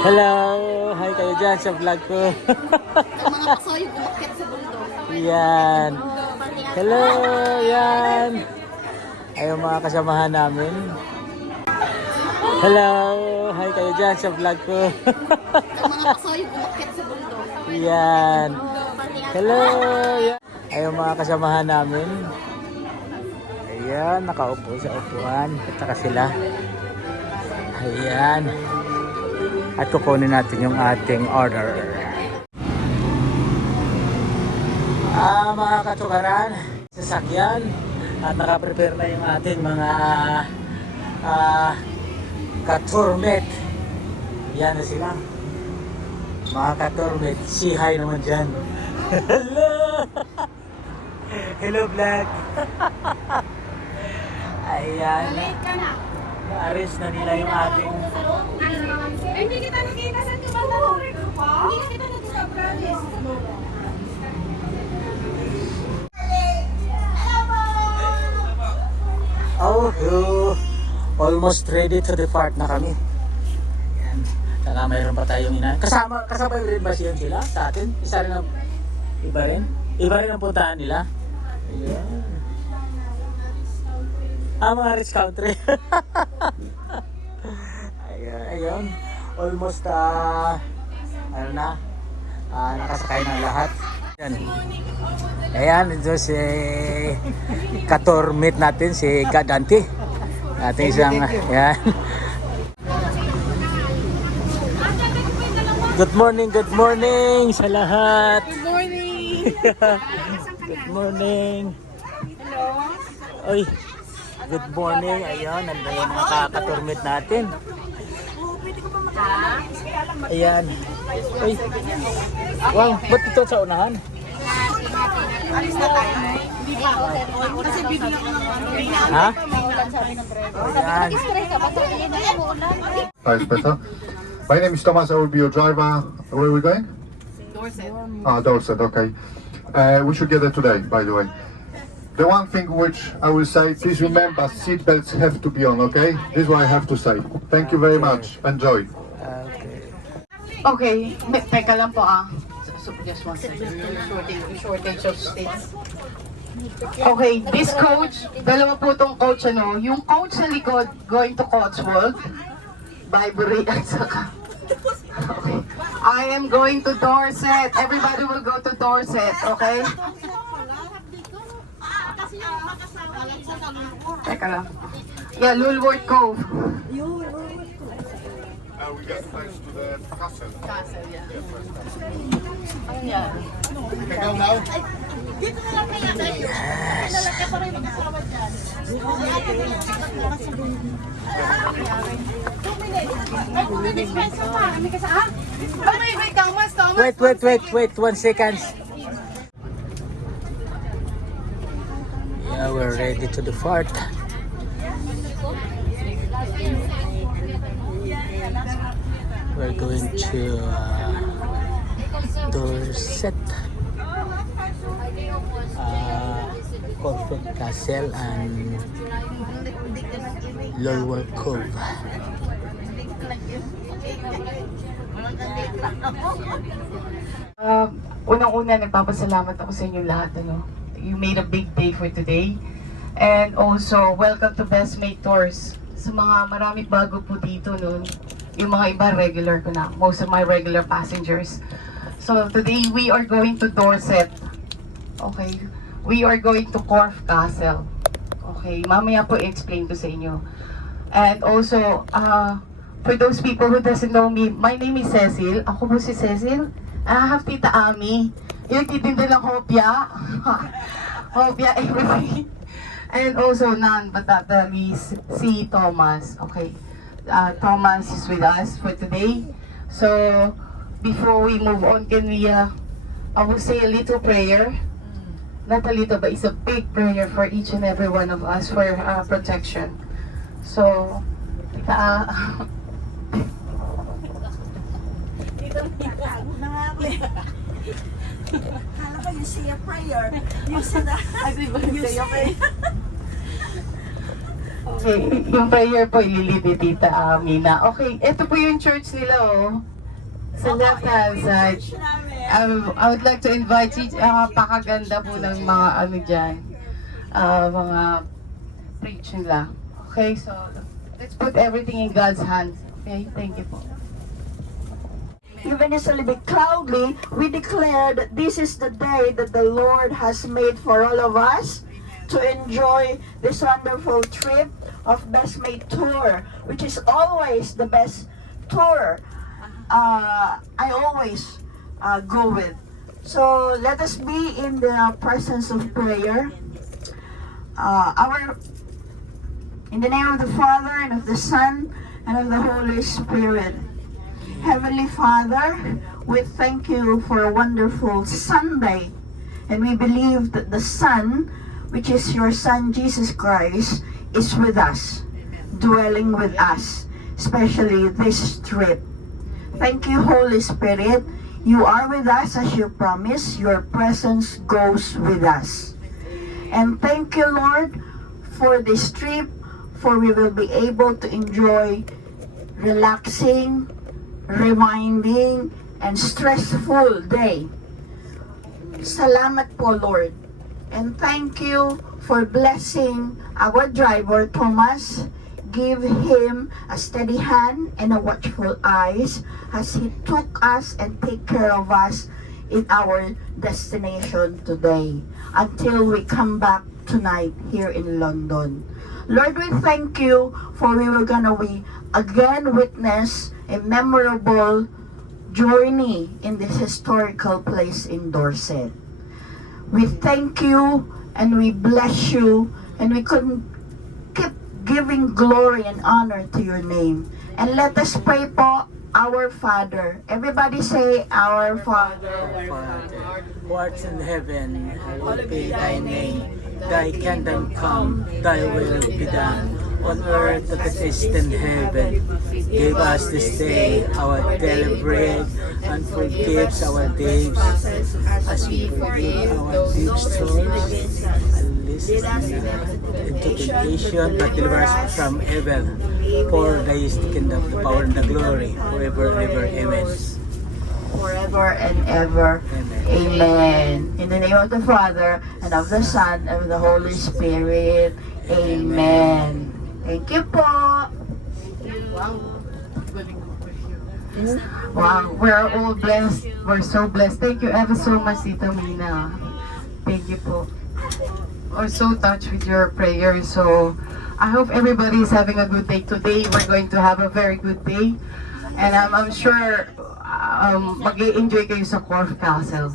Hello! Hi kayo dyan sa vlog ko. Mga pasoy umakyat sa bundok. Yan. Hello! Yan. Ayaw mga kasamahan namin. Hello! Hi kayo dyan sa vlog ko. Mga pasoy umakyat sa bundok. Yan. Hello! Yan. Ayaw mga kasamahan namin. Ayan, nakaupo sa upuan. At saka sila. Ayan. At kukunin natin yung ating order. Mga katukaran, sasakyan. At nakaprepare na yung ating mga katurmet. Yan na sila. Mga katurmet, say hi naman dyan. Hello! Hello vlog! Ayan. Na-arrange na nila yung ating Hindi kita nakita sa tumalaro. Hindi kita nakita sa promise. oh, almost ready to depart na kami. Ayan. Saka mayroon pa tayong kasama rin ba sila sa atin? Isa rin ang iba rin? Iba rin ang puntahan nila. Ayan. Mga rich country. Ayun. Almost nakasakay ng lahat. Ayan, ito si katormate natin, si Gadante. Ating isang, ayan. Good morning sa lahat. Good morning. Good morning. Hello. Oy, good morning. Ayun, nandun yung mga kakatormate natin. Ayan. Uy. Wow, ba't ito sa unahan? Alis na tayo. Hindi pa. Kasi bigla ko ng Ha? Ayan. Ayan. Is better. My name is Thomas. I will be your driver. Where are we going? Dorset. Dorset. Okay. We should get there today, by the way. The one thing which I will say, please remember, seat belts have to be on. Okay. This is what I have to say. Thank you very much. Enjoy. Okay, teka lang po So just one second. Shortage of states. Okay, this coach, dalawa po tong coach yung coach sa likod going to Cotswold, Vibery at saka. Okay. I am going to Dorset. Everybody will go to Dorset, okay? Teka lang. Yeah, Lulworth Cove. We get thanks to the castle. Castle, yeah. Ano yan? We can go now. Dito na lang kaya tayo. Nalalagyan pa rin magkasama dyan. Wait, 1 second. Yeah, we're ready to depart. We're going to Dorset, Corford Castle and Lulworth Cove. Unang-una, nagpapasalamat ako sa inyo lahat. You made a big day for today. And also, welcome to Best Mate Tours. Sa mga maraming bago po dito noon, yung mga iba regular ko na, most of my regular passengers. So today we are going to Dorset. Okay, we are going to Corfe Castle. Okay, mamaya po i-explain ko sa inyo. And also, for those people who doesn't know me, my name is Cecil. Ako po si Cecil. I have Tita Ami. Yung titinda ng hopya. Hopya everything. And also none but not the least, si Thomas. Okay. Thomas is with us for today. So, before we move on, can we, I will say a little prayer. Not a little, but it's a big prayer for each and every one of us for protection. So, Kala ko you say a prayer. You say that. I say a prayer. Okay, yung prayer po ililid ni Tita Amina. Okay, ito po yung church nila, oh. Sa left hand side. I would like to invite you, pakaganda po ng mga ano dyan, mga preach nila. Okay, so let's put everything in God's hands. Okay, thank you po. Even it's a little bit cloudy, we declare that this is the day that the Lord has made for all of us to enjoy this wonderful trip of Best Made Tour, which is always the best tour I always go with. So let us be in the presence of prayer. In the name of the Father, and of the Son, and of the Holy Spirit. Heavenly Father, we thank you for a wonderful Sunday. And we believe that the Son, which is your Son Jesus Christ, is with us, dwelling with us, especially this trip. Thank you, Holy Spirit. You are with us as you promised. Your presence goes with us. And thank you, Lord, for this trip, for we will be able to enjoy relaxing, rewinding, and stressful day. Salamat po, Lord. And thank you for blessing our driver, Thomas. Give him a steady hand and a watchful eyes as he took us and take care of us in our destination today until we come back tonight here in London. Lord, we thank you for we were gonna again witness a memorable journey in this historical place in Dorset. We thank you and we bless you, and we couldn't keep giving glory and honor to your name. And let us pray po, our Father. Everybody say, our Father. Father, who art in heaven, hallowed be thy name. Thy kingdom come, thy will be done, on earth as it is in heaven. Give us this day our daily bread, and forgive our debts, as we forgive our debtors. And lead us not into temptation, but deliver us from evil. For thy is the kingdom, the power, and the glory, forever and ever. Amen. Forever and ever. Amen. In the name of the Father, and of the Son, and of the Holy Spirit. Amen. Thank you po. Wow, we're all blessed. We're so blessed. Thank you ever so much, Tita Mina. Thank you po. We're so touched with your prayers. So, I hope everybody is having a good day today. We're going to have a very good day. And I'm sure mag-enjoy kayo sa Corfe Castle.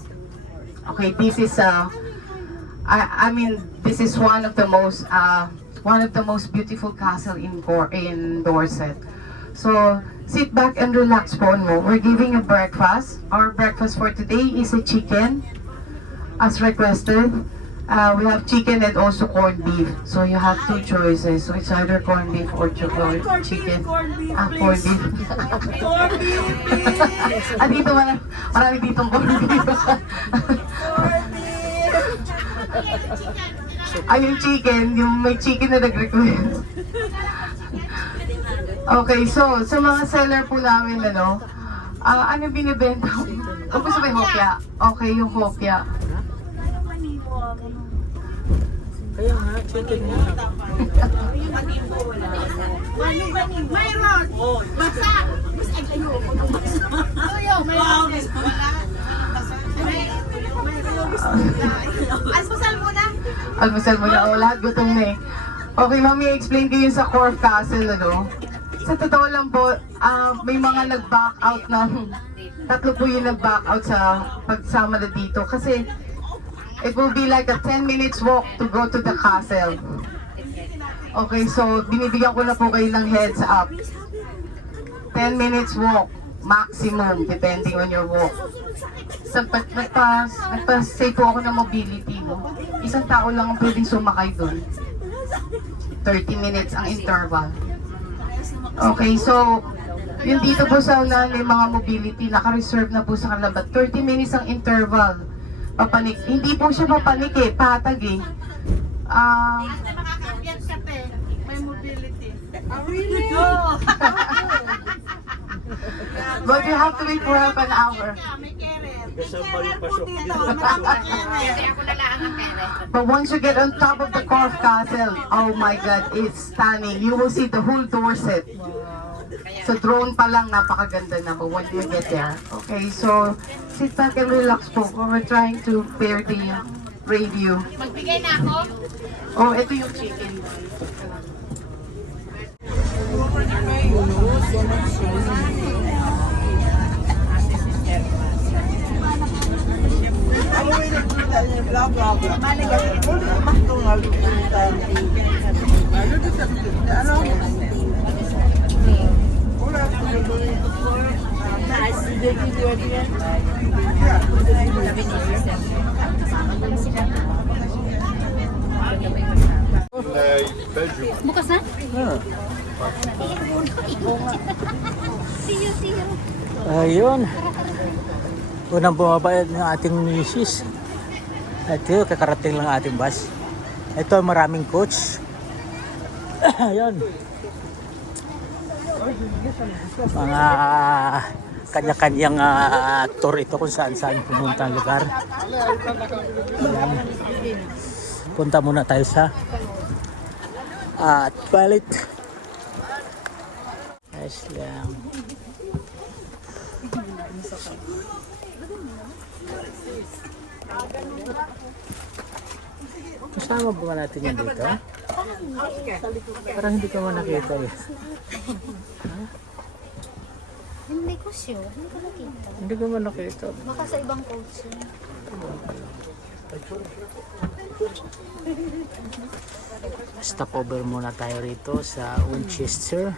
Okay, this is I mean, this is one of the most beautiful castle in Dorset. So sit back and relax po mo. We're giving you breakfast. Our breakfast for today is a chicken, as requested. We have chicken and also corned beef. So you have two choices. So it's either corned beef or chicken. Corned beef. Corned beef, please. Dito marami ditong corned beef. Yung chicken, yung may chicken na nag-request. Okay, so sa mga seller po namin, ano binibenta? Kung gusto may hopya. Okay, yung hopya. Kaya nga, chicken nga. Mayroon! Basta! Basta ayoko ng basta. Mayroon! Almusal muna! Almusal muna. O, lahat gutom na eh. Okay, mami, explain ko yun sa Corfe Castle, ano? Sa totoo lang po, may mga nag-back out na, tatlo po yung nag-back out sa pagsama na dito. Kasi, it will be like a 10 minutes walk to go to the castle. Okay, so binibigyan ko na po kayo ng heads up. 10 minutes walk, maximum, depending on your walk. So, nagpa-save po ako ng mobility, no? Isang tao lang ang pwedeng sumakay doon. 30 minutes ang interval. Okay, so, yung dito po sa may mga mobility, naka-reserve na po sa kanila. But 30 minutes ang interval. Papanik. Hindi po siya papanik eh, patag eh. Makakakyan ka pe. May mobility. Really? But you have to wait for half an hour. But once you get on top of the Corf Castle, oh my God, it's stunning. You will see the whole Dorset. Sa drone pa lang, napakaganda na. But when you get there, okay, so sit back and relax po. We're trying to pair the radio. Magbigay na ako. Oh, ito yung chicken. Belgium. Bukas na? Ah. See you. Ayun. Unang bumaba ng ating misis. Ito, kakarating lang ating bus. Ito, maraming coach. Ayun. Mga kanya-kanyang tour ito kung saan-saan pumunta ang lugar. Ayan. Punta muna tayo sa toilet. Ayos lang. Kasama ba natin yan dito? Parang hindi ka man nakita eh. Hindi ko sure. Hindi ko nakita. Hindi ka man nakita. Baka sa ibang coach yun. Stopover muna tayo rito sa Winchester.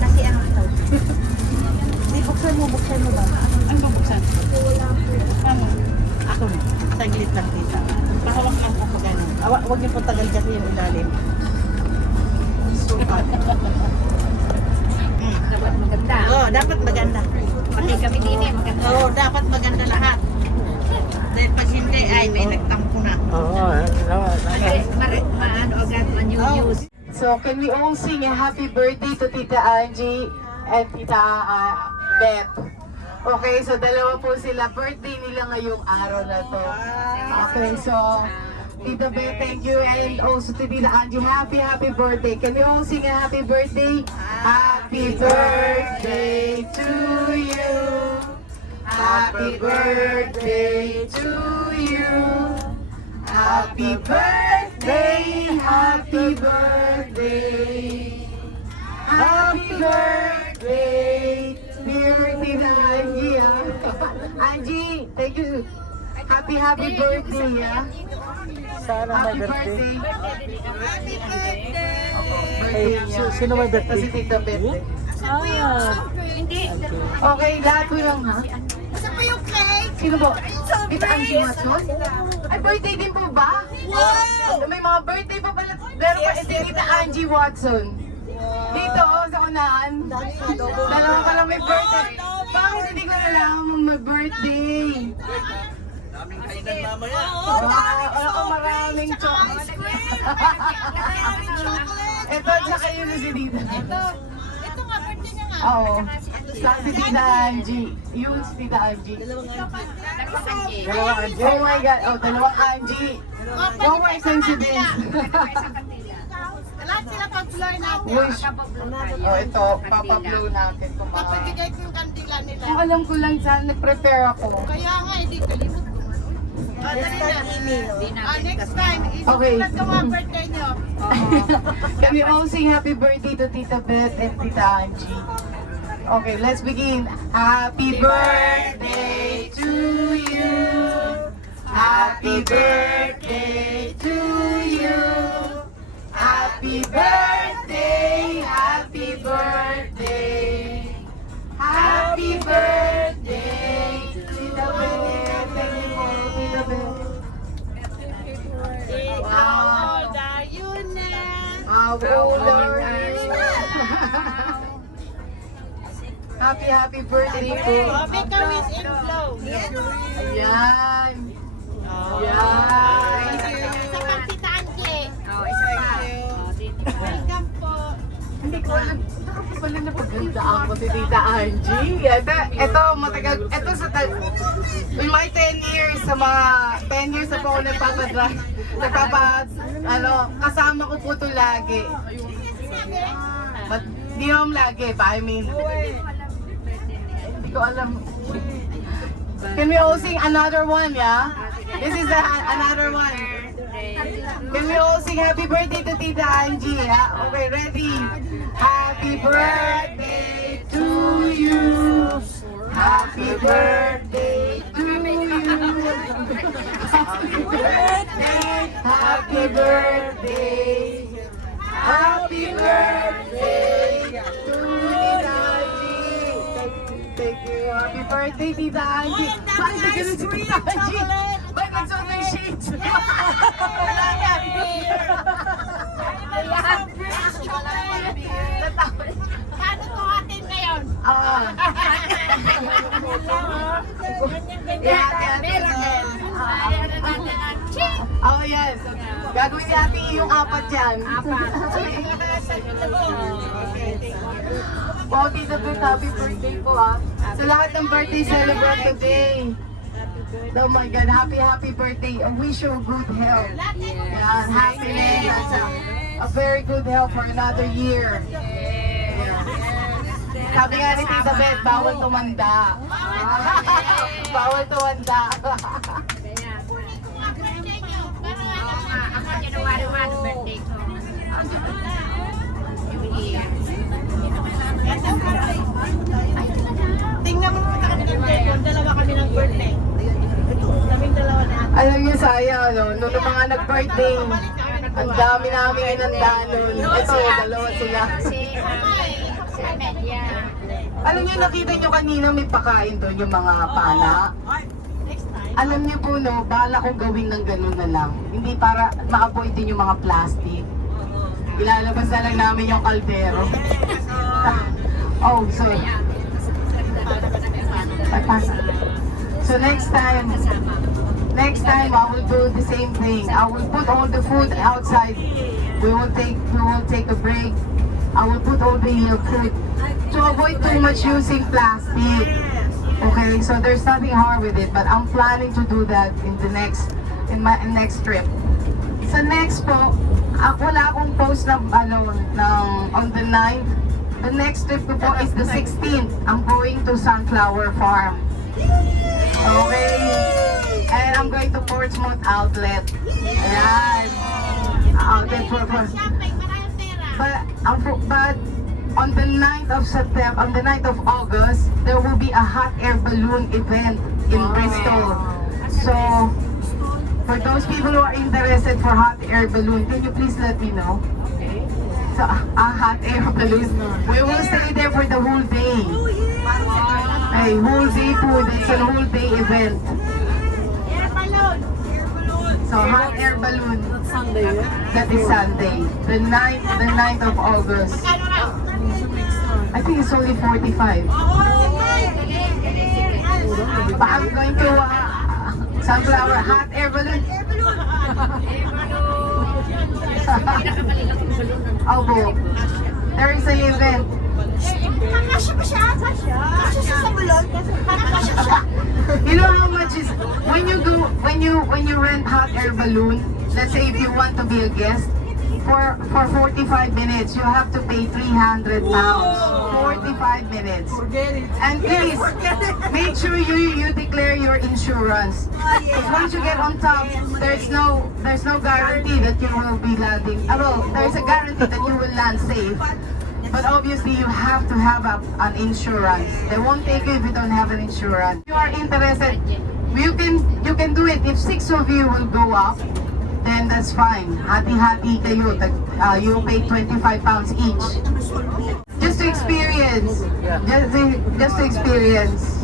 Kasi ano ito? Buksan mo ba? Ano ba buksan? Ano? Ako na. Saglit lang tita. Pahawak lang ako gano'n. Huwag niyo po tagal kasi yung ilalim. Super. Dapat maganda. Oo, dapat maganda. Pati kami din eh, maganda. Oo, dapat maganda lahat. Dahil pag hindi ay may nagtampo na. Oo, Maano agad man yung news. So, can we all sing a happy birthday to Tita Angie and Tita Beth? Okay, so dalawa po sila. Birthday nila ngayong araw na to. Okay, so Tita Beth, thank you. And also to Tita Angie, happy birthday. Can we all sing a happy birthday? Happy birthday to you. Happy birthday to you. Happy birthday, happy birthday. Happy birthday, dear Tita Angie. Angie, thank you. Happy birthday, yeah. sana may Happy birthday. birthday. Hey, sino may birthday? Kasi Tita Beth. Hindi. Okay, lahat mo lang ha. Sino po? Tita Angie Watson? Ay, birthday din po ba? Wow! May mga birthday pa pala. Pero pa, Tita Angie Watson. Dito, sa unahan. Dalawa pa lang may birthday. Bakit hindi ko nalaman may birthday? Oo, maraming chocolate. Ito, tsaka yun si Tita. Ito nga, birthday niya nga. Oo. Sa si Tita Angie. Yung si Tita Angie. Dalawa Angie? Oh my God. Oh, dalawang Angie. One more coincidence. Lahat sila pag-floor natin. Wish. Kapag-floor Oh, ito. Papablow natin. Pagbigay ko yung kandila nila. Kung alam ko lang saan nag-prepare ako. Kaya nga, hindi kalimut ko. Dali na. Next time, Okay. isulat ko mga birthday nyo. Can we all sing happy birthday to Tita Beth and Tita Angie? Okay, let's begin. Happy birthday to you. Happy birthday to you. Happy birthday, happy birthday. Happy birthday to Tita Beth. Thank you po, Tita Beth. How old are you now? How old are you? Happy birthday po. Make a wish in flow. Yan. Yan. Isa pang Tita Angie. Welcome po. Hindi ko alam. Saka pala napagandaan ko si Tita Angie. Ito, matagal. Ito sa in my 10 years, sa mga 10 years na po ako kasama ko po ito lagi. But, di naman lagi pa. I mean, hindi ko alam. Can we all sing another one, yeah? This is another one. Can we all sing happy birthday to Tita Angie, yeah? Okay, ready? Happy birthday to you. Happy birthday to you. Happy birthday. Happy birthday. Happy birthday to Tita Angie. Thank you. Happy birthday, Tita Angie. Bakit na ganun si Tita Angie? Ba't nagsuot ng shades? Wala na. Paano ko atin ngayon? Oh, yes. Gagawin ni Ate yung apat yan. Wow, Tita Beth, happy birthday po sa lahat ng birthday celebrant today. Oh my God, happy birthday. I wish you good health. Yan, happiness. A very good health for another year. Yeah. Sabi nga ni Tita Beth, bawal tumanda. Bawal tumanda. Ako January 1, birthday ko. Tingnan mo muna kami ng birthday. Dalawa kami ng birthday. Kaming dalawa na. Alam niyo, sayang, ano, nung mga nag-birthday, ang dami namin inandaan nun. Ito, dalawa sila. Alam niyo, nakita niyo kanina may pakain doon yung mga pana. Alam niyo po, no, bala kong gawin ng ganun na lang. Hindi para ma-avoid din yung mga plastic. Ilalabas na lang namin yung kaldero. Oh, so... So next time I will do the same thing. I will put all the food outside. We will take a break. I will put all the food to avoid too much using plastic. Okay, so there's nothing hard with it, but I'm planning to do that in my next trip. Sa next po, wala akong post na on the 9th. The next trip ko po is the 16th. I'm going to Sunflower Farm. Okay. And I'm going to Portsmouth Outlet. Ayan. Outlet for But on the 9th of September, on the 9th of August, there will be a hot air balloon event in Bristol. So, for those people who are interested for hot air balloon, can you please let me know? So, a hot air balloon. We will stay there for the whole day. Hey, whole day food. It's a whole day event. So, hot air balloon. That is Sunday. The 9th of August. I think it's only 45. But I'm going to Sunflower hot air balloon. Opo. There is an event. Nakasya pa siya? Nakasya siya sa bulon? Nakasya siya? You know how much is when you rent hot air balloon, let's say if you want to be a guest, for 45 minutes you have to pay 300 pounds. 45 5 minutes. And please, make sure you declare your insurance. Because once you get on top, there's no guarantee that you will be landing. Well, there's a guarantee that you will land safe. But obviously, you have to have an insurance. They won't take you if you don't have an insurance. If you are interested, you can do it. If 6 of you will go up, then that's fine. Hati-hati kayo. You pay 25 pounds each. Just to experience. Just to experience.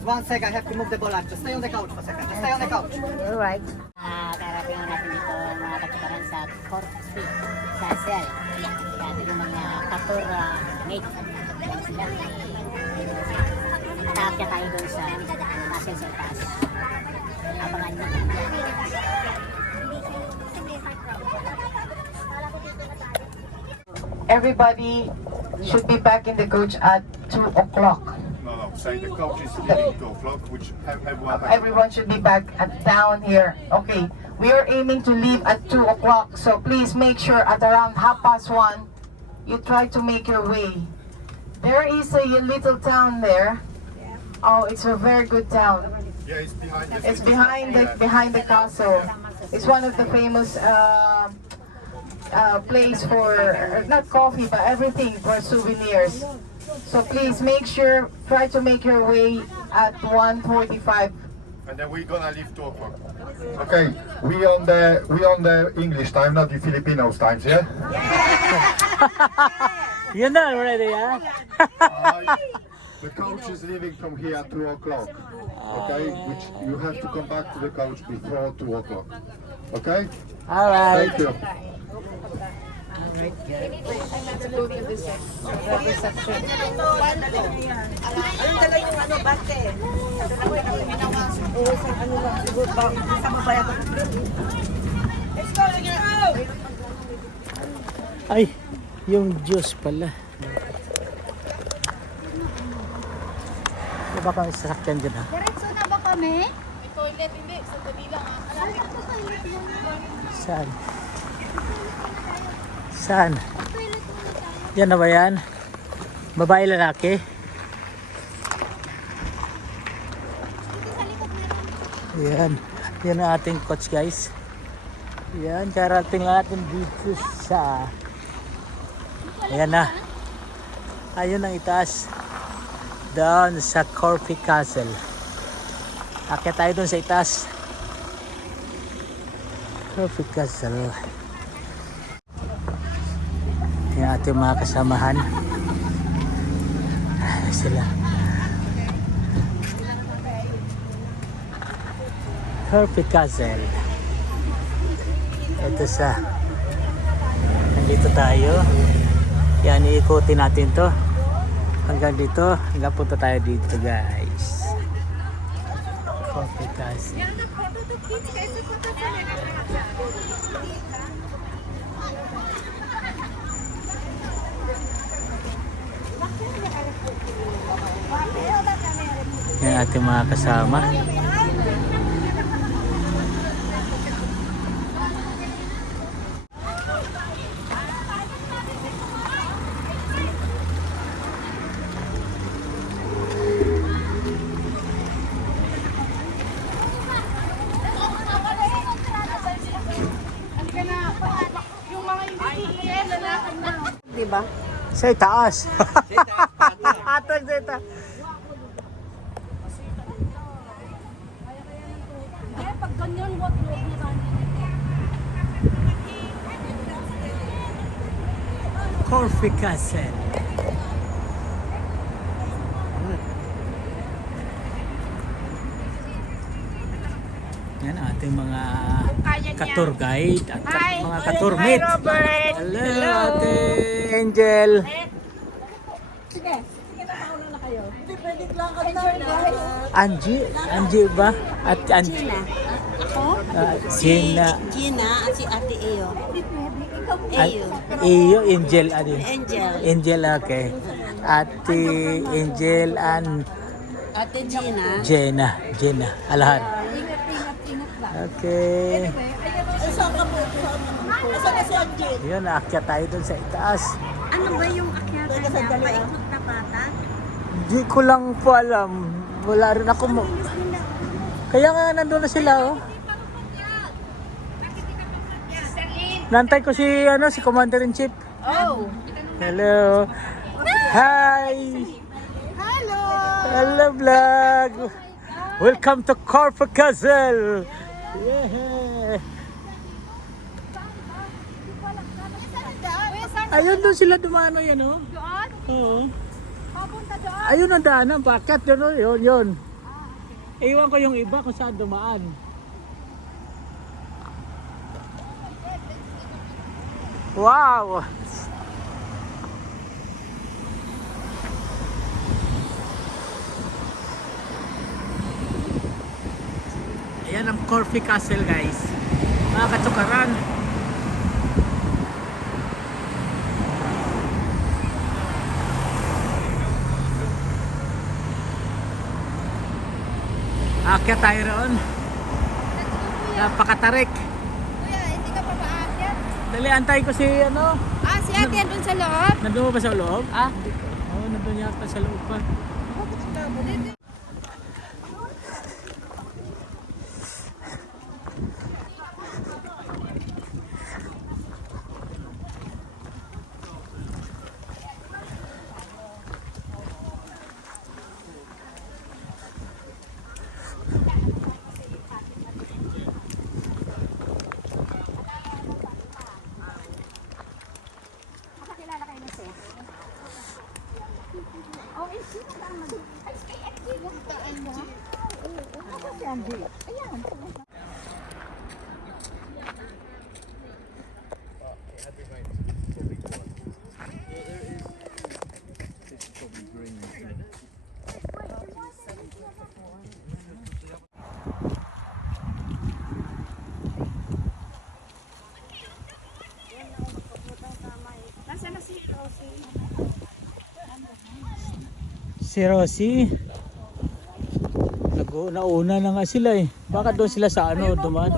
Just 1 second, I have to move the ball up. Just stay on the couch for a second. Just stay on the couch. Alright. Karapin natin dito mga katuparan sa Court Street, sa Cell. Dati yung mga Katur mates. Yan sila. Nakakya tayo doon sa Muscle Surpass. Abangan nyo. Everybody should be back in the coach at 2 o'clock. No, say the coach is leaving 2 o'clock, which everyone has. Everyone should be back down here. Okay, we are aiming to leave at 2 o'clock, so please make sure at around 1:30 you try to make your way. There is a little town there. Oh, it's a very good town. Yeah, it's behind the. It's behind the castle. It's one of the famous place for not coffee but everything for souvenirs. So please make sure, try to make your way at 1:45. And then we're gonna leave 2 o'clock. Okay, we on the English time, not the Filipinos times, yeah? You know already, yeah? The coach is leaving from here at 2 o'clock. Okay, which you have to come back to the coach before 2 o'clock. Okay? Alright. Thank you. Let's go to the reception. Anong dala yung ano, bante? Dalawa yung ginawa. Sa ano lang, siguro ba? Sa mabaya ko. Let's go, let's go! Ay, yung juice pala. Di ba kami sasakyan dyan ha? Diretso na ba kami? Toilet, hindi. Sandali lang. Saan? Saan? Yan na ba yan? Babae lalaki? Yan. Yan ang ating coach guys. Yan, karating lang natin dito sa... Ayan na. Ayun ang itaas. Doon sa Corfe Castle. Akyat tayo doon sa itaas. Corfe Castle. Yan ating mga kasamahan. Ay, sila. Corfe Castle. Ito sa nandito tayo. Yan, iikutin natin to hanggang dito, hanggang punta tayo dito guys. Corfe Castle. Yan ating mga kasama. Diba? Sa itaas. Atag sa itaas. Pag ganyan, wag mo na. Corfe Castle. Yan ang ating mga ka-tour guide at mga ka-tour mate. Hello, Ate Angel. Angie ba? At Angie. Gina. Gina at si Ate Eyo. Iyo, Angel. Angel. Angel, okay. Ate Angel and Ate Gina. Jenna. Alahan. Okay. Yun, naakyat tayo dun sa itaas. Ano ba yung akyatan niya? Paikot na patat? Di ko lang po alam. Wala rin ako mo. Kaya nga nandun na sila, oh. Nantay ko si Commander-in-Chief. Oh! Hello. Hi. Hello vlog. Welcome to Corfe Castle. Yeah. Ayun doon sila dumano yan, oh. Doon? Oo. Papunta doon? Ayun ang daanan, paket yun, oh. Yun. Iwan ko yung iba kung saan dumaan. Wow! Ayan ang Corfe Castle guys. Mga katsukaran. Akyat tayo roon. Napakatarik. Kuya, hindi ka pa maakyat? Dali, antay ko si Si ate andun sa loob? Nandun mo ba sa loob? Oo, nandun yata sa loob pa. Si Rosie. Nauna na nga sila eh. Baka doon sila sa dumaan.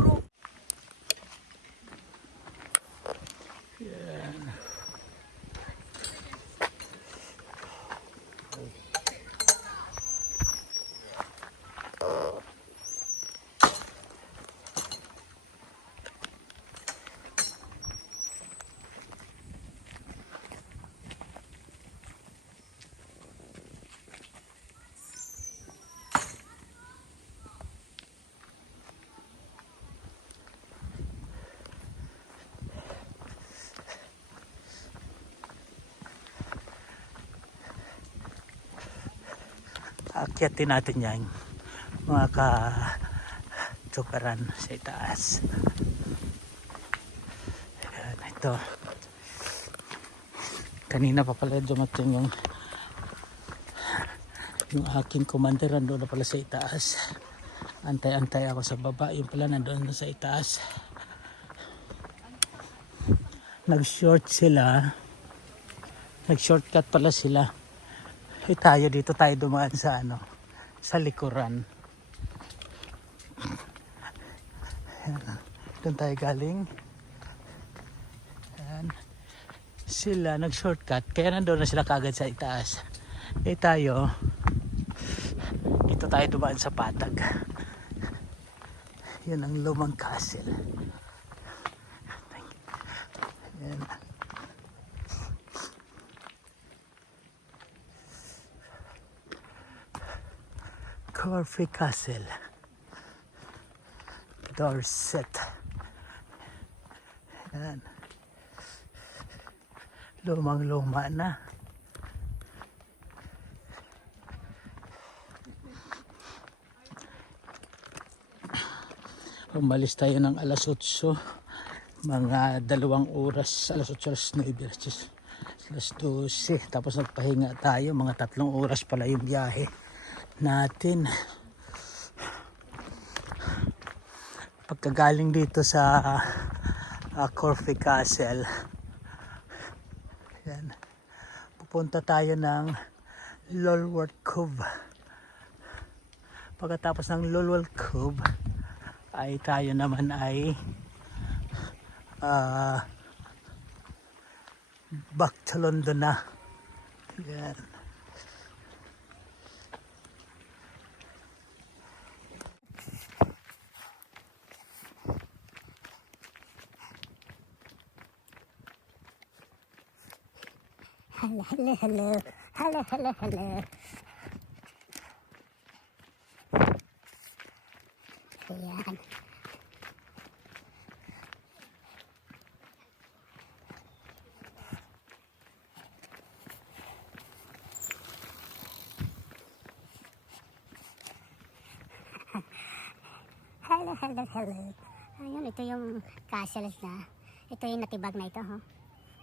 Akyatin natin yan mga ka-tukaran sa itaas. Ayan, ito. Kanina pa pala dumating yung aking commander, nandoon na pala sa itaas. Antay-antay ako sa baba, yung pala nandoon na sa itaas. Nag-shortcut pala sila. Tayo dito tayo dumaan sa sa likuran. Ayan, doon tayo galing. Ayan. Sila nag-shortcut kaya nandoon na sila kagad sa itaas. Tayo dito tayo dumaan sa patag. Yan ang lumang castle. Ayan. Corfe Castle, Dorset. Ayan. Lumang-luma na. Umalis tayo ng alas 8, mga 2 oras, alas 8, alas 9, alas 12. Tapos nagpahinga tayo, mga 3 oras pala yung biyahe natin. Pagkagaling dito sa Corfe Castle, yan, pupunta tayo ng Lulworth Cove. Pagkatapos ng Lulworth Cove ay tayo naman ay back to London na. Yan. Hello. Ayan. Hello. Ayun, ito yung castle na. Ito yung natibag na ito, ho.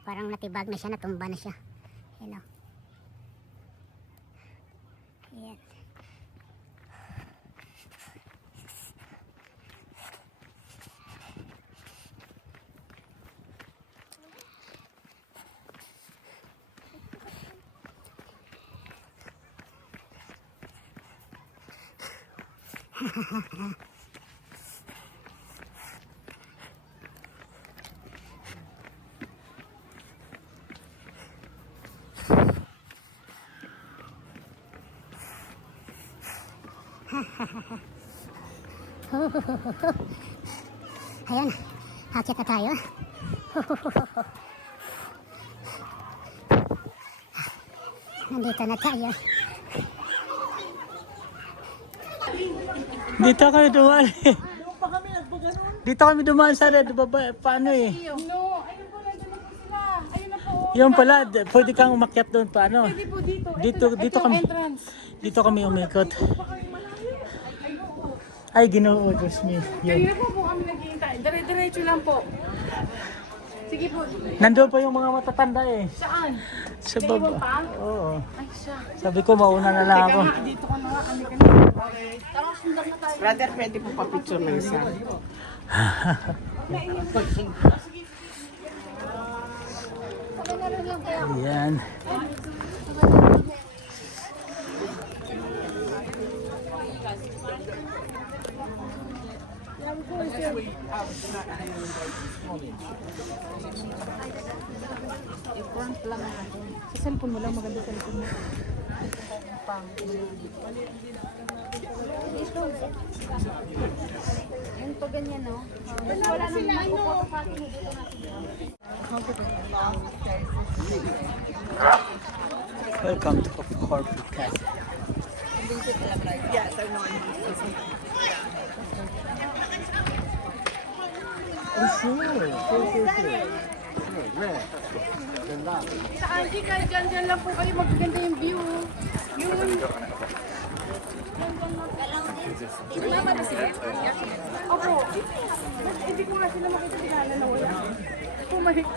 Parang natibag na siya, natumba na siya. Ayan, o. Ayan. Ayan, akyat na tayo. Nandito na tayo. Dito kami dumaan. Dito kami dumaan sa red. Paano eh? No, ayun po, nandiyan na po sila. Ayun na po. Yung pala, pwede kang umakyat doon. Paano? Pwede po dito. Dito Ito kami. entrance. Dito kami umikot. Ay, Ginoo, Diyos me. Kaya po kami naghihintay. Dire-diretso lang po. Sige po. Nandoon pa yung mga matatanda eh. Saan? Sa Sa iwan baba. pa? Oo. Ay, siya. Sabi ko, mauna na lang ako. Teka nga, dito ka na nga. Kami ka na. Tara, sundan na tayo. Brother, pwede po pa-picture ng isa. Ayan. Sa cellphone mo lang, maganda cellphone mo. Yung to ganyan, no? Wala naman po. Welcome to Corfe Castle. Sa Angie, kahit dyan lang po kayo, magaganda yung view. Yun. Opo. Hindi ko nga sila makikilala na wala. Pumalik.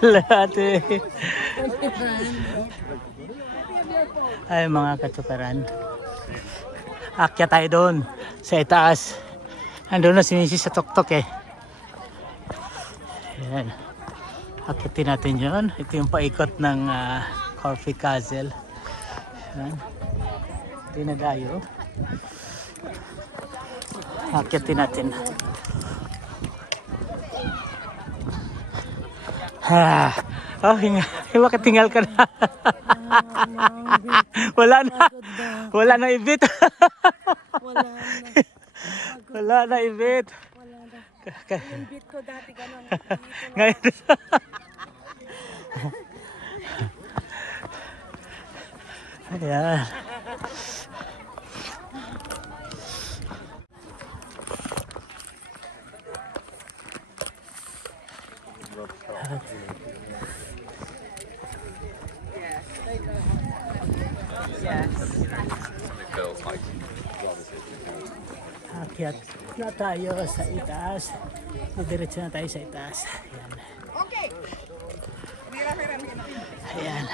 Lahat ay mga katuparan. Akyat tayo doon sa itaas. Andun na si Mrs. sa tuktok eh. Ayan. Akyatin natin yun. Ito yung paikot ng Corfe Castle. Ayan. Hindi na tayo. Akyatin natin. Ha. Oh, bakit tinggal ka na? Wala na. Wala na ibit. Wala na ibit. Ibit ko dati ganun. Ngayon. Ayan. Akyat na tayo sa itaas. Diretso na tayo sa itaas. Ayan. Ayan.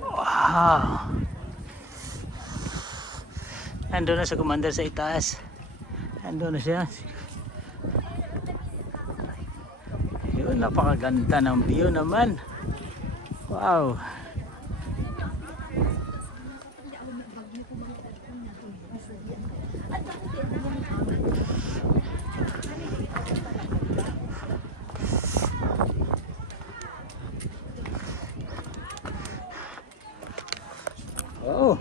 Wow. Ando na sa commander sa itaas. Ando na siya. Yun, napakaganda ng view naman. Wow. Oh.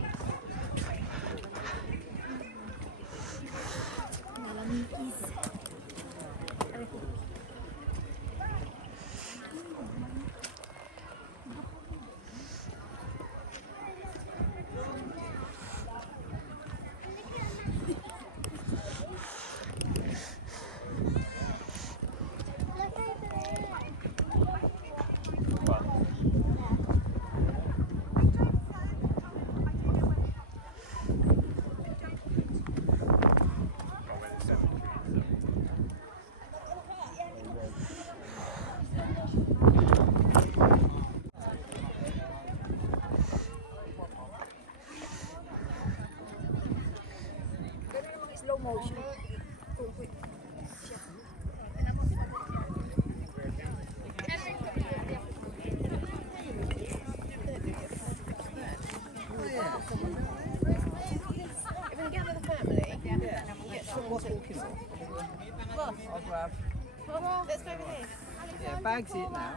Yeah, bag's it now.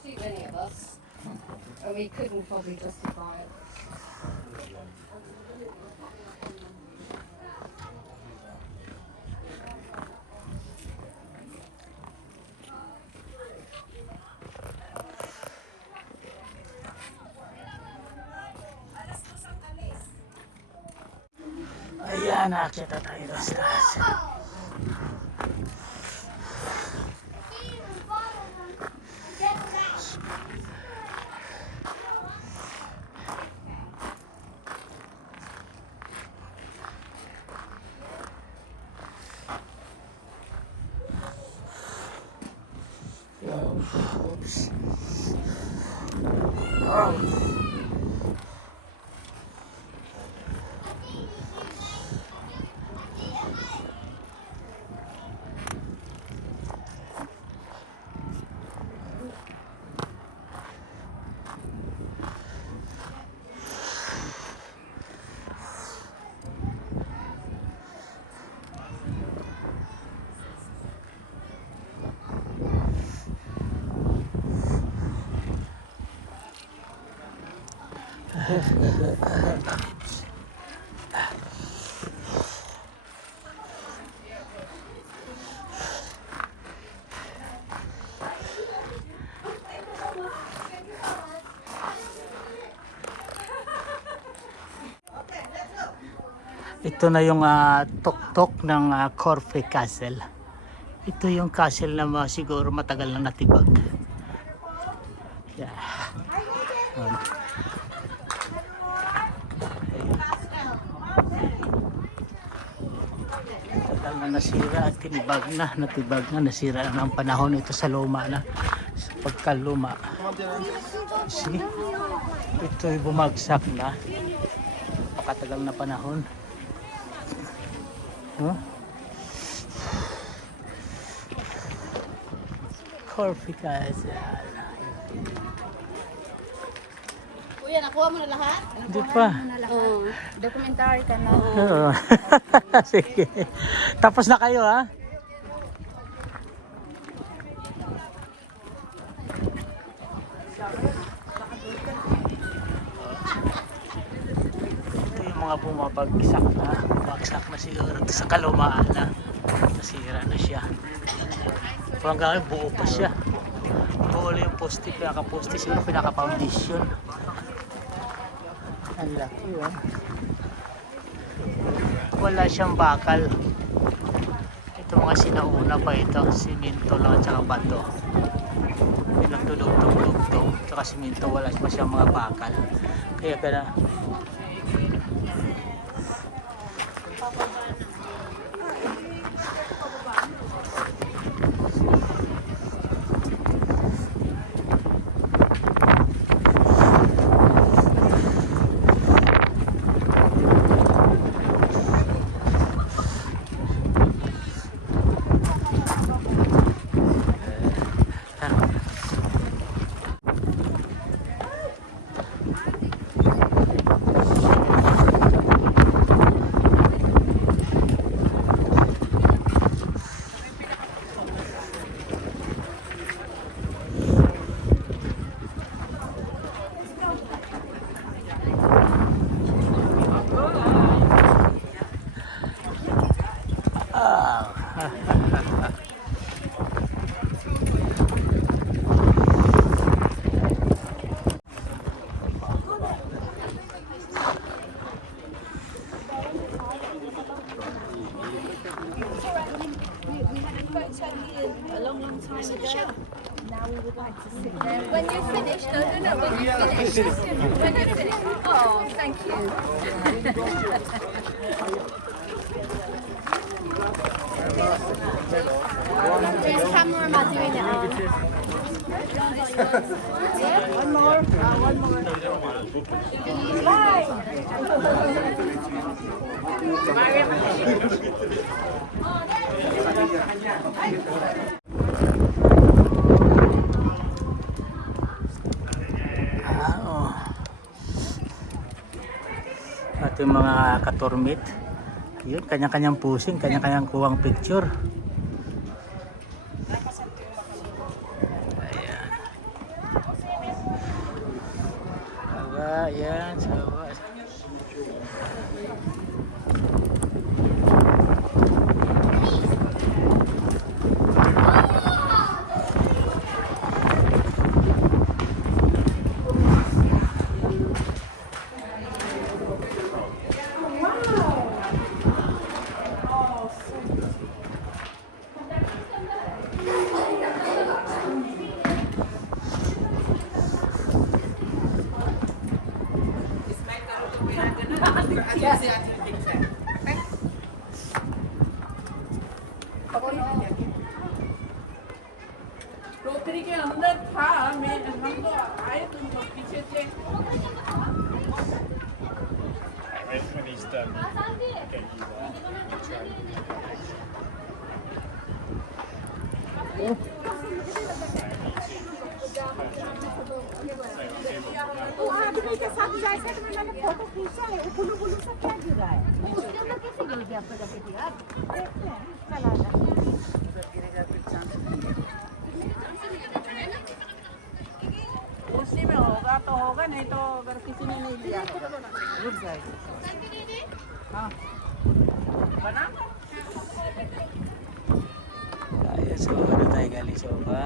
Too many of us, and we couldn't probably justify it. Ayan, nakakita tayo doon sa taas. Oops. Oh. Ito na yung tuktok ng Corfe Castle. Ito yung castle na siguro matagal na natibag. Yeah. Matagal na nasira at natibag na, nasira na ng panahon ito sa luma na. Sa pagkaluma. See? Ito'y bumagsak na. Pakatagal na panahon. Huh? Corfe Castle. Kuya, nakuha mo na lahat? Hindi pa. Oo. Documentary ka na. Oo. Sige. Tapos na kayo ha? Ito yung mga bumabagsak na siguro sa kalumaan na. Nasira na siya. Hanggang buo pa siya. Buo yung poste, pinaka-poste siguro, pinaka-foundation. Ang laki yun. Wala siyang bakal. Ito mga sinauna pa ito. Simento lang at saka bato. Pinagdulog-dulog-dulog. Tsaka simento, wala pa siyang mga bakal. Kaya gana. When you finish, no, when you finish. When you finish. Oh, thank you. There's camera doing it on. One more. One more. Ating mga katurmit. Yun, kanya-kanyang pusing, kanya-kanyang kuwang picture. Ayan. Sawa, ayan, sawa. Rotary के अंदर था मैं हम तो आए तुम लोग पीछे थे When he's done, get you आदमी के साथ जैसे कि मैंने फोटो खींचा है वो बुलू बुलू सा क्या गिरा है उसके अंदर कैसे गिर गया आपका जैकेट यार देखते हैं चला जा उधर गिरेगा फिर चांस उसी में होगा तो होगा नहीं तो अगर किसी ने नहीं दिया होगा रुक जाएगी हाँ बना Ayan, so ano tayo galing soba.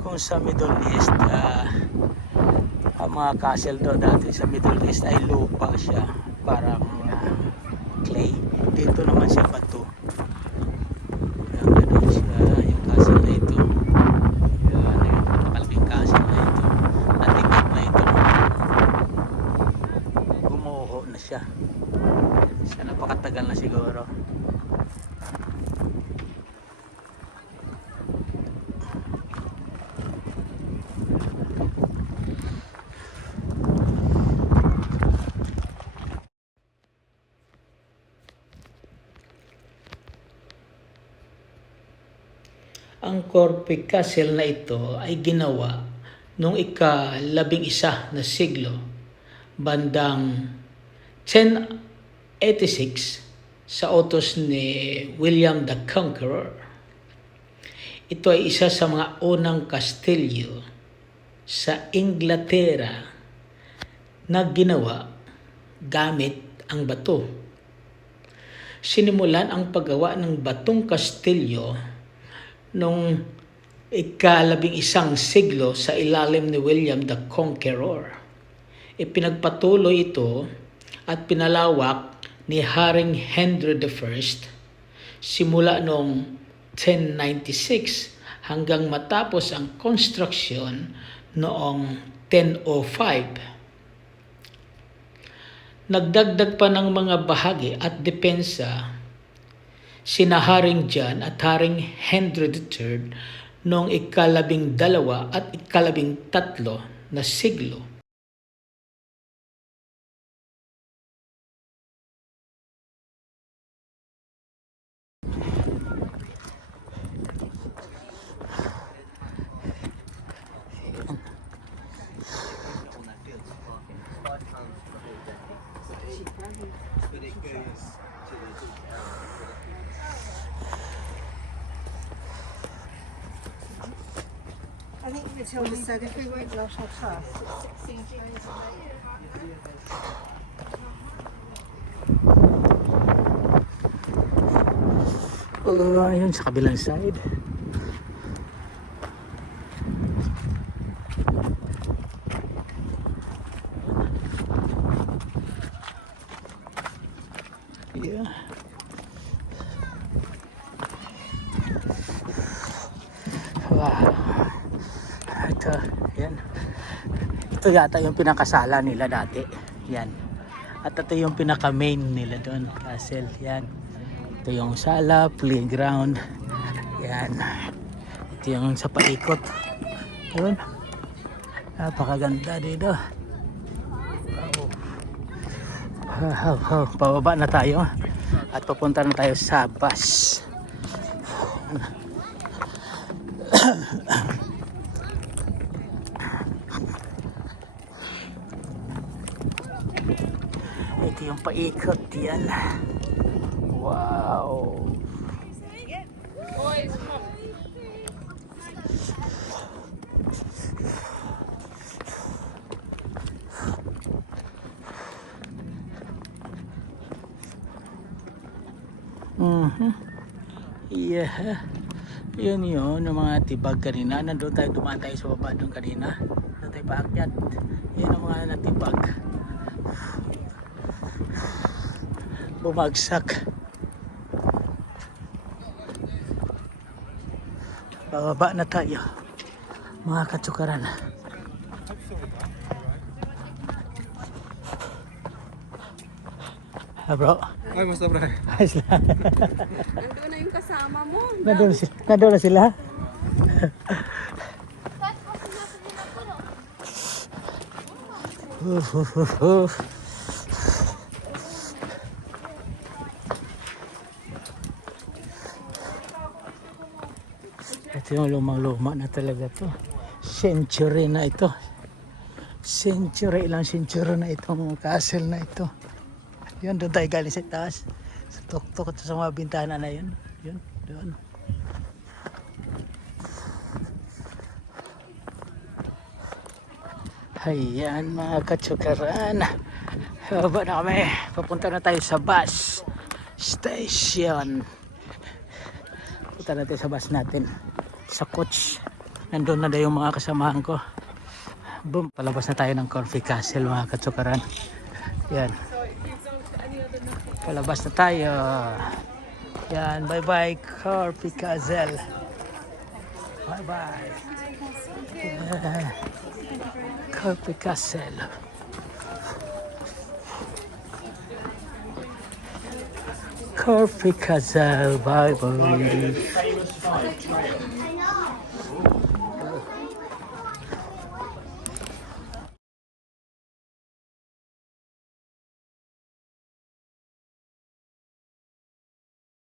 Kung sa Middle East, ang mga castle do dati sa Middle East ay lupa siya, parang clay. Dito naman siya bato. Yan, ganun siya, yung castle na ito. Yan, yung napakalaking castle na ito. Natikip na ito. Gumuho na siya. Siya napakatagal na siguro. Ang Corfe Castle na ito ay ginawa noong ika-11 na siglo, bandang 1086 sa utos ni William the Conqueror. Ito ay isa sa mga unang kastilyo sa Inglaterra na ginawa gamit ang bato. Sinimulan ang paggawa ng batong kastilyo noong ika-11 siglo sa ilalim ni William the Conqueror. Ipinagpatuloy ito at pinalawak ni Haring Henry I simula noong 1096 hanggang matapos ang construction noong 1005. Nagdagdag pa ng mga bahagi at depensa sina Haring John at Haring Henry III noong ika-12 at ika-13 na siglo. I think Matilda said if we weren't not so fast. Ayun sa kabilang side. Yeah. Wow. Ito, yan. Ito yata yung pinakasala nila dati. Yan. At ito yung pinaka-main nila doon, castle. Yan. Ito yung sala, playground. Yan. Ito yung sa paikot. Yun. Napakaganda dito. Wow. Pababa na tayo. At papunta na tayo sa bus. Ito yung paikot yan. Wow. Yeah. Yun yung mga tibag kanina. Nandun tayo, dumaan tayo sa baba doon kanina. Nandun tayo paakyat. Yun ang mga natibag. Bumagsak. Bababa na tayo. Mga katsukaran. Bro. Ay, musta bro? Ayos lang. Nandun na yung kasama mo. Nandun na sila. Ito yung lumang-luma na talaga to. Century na ito. Century na itong castle na ito. Yun, doon tayo galing sa taas. Sa tuktok at sa mga bintana na yun. Yun, doon. Ayan mga katsukaran. Baba na kami. Papunta na tayo sa bus station. Punta na tayo sa bus natin. Sa coach. Nandun na daw yung mga kasamahan ko. Boom. Palabas na tayo ng Corfe Castle mga katsukaran. Yan. Palabas na tayo. Yan. Bye bye Corfe Castle. Bye bye. Yeah. Corfe Castle. Corfe Castle. Bye bye.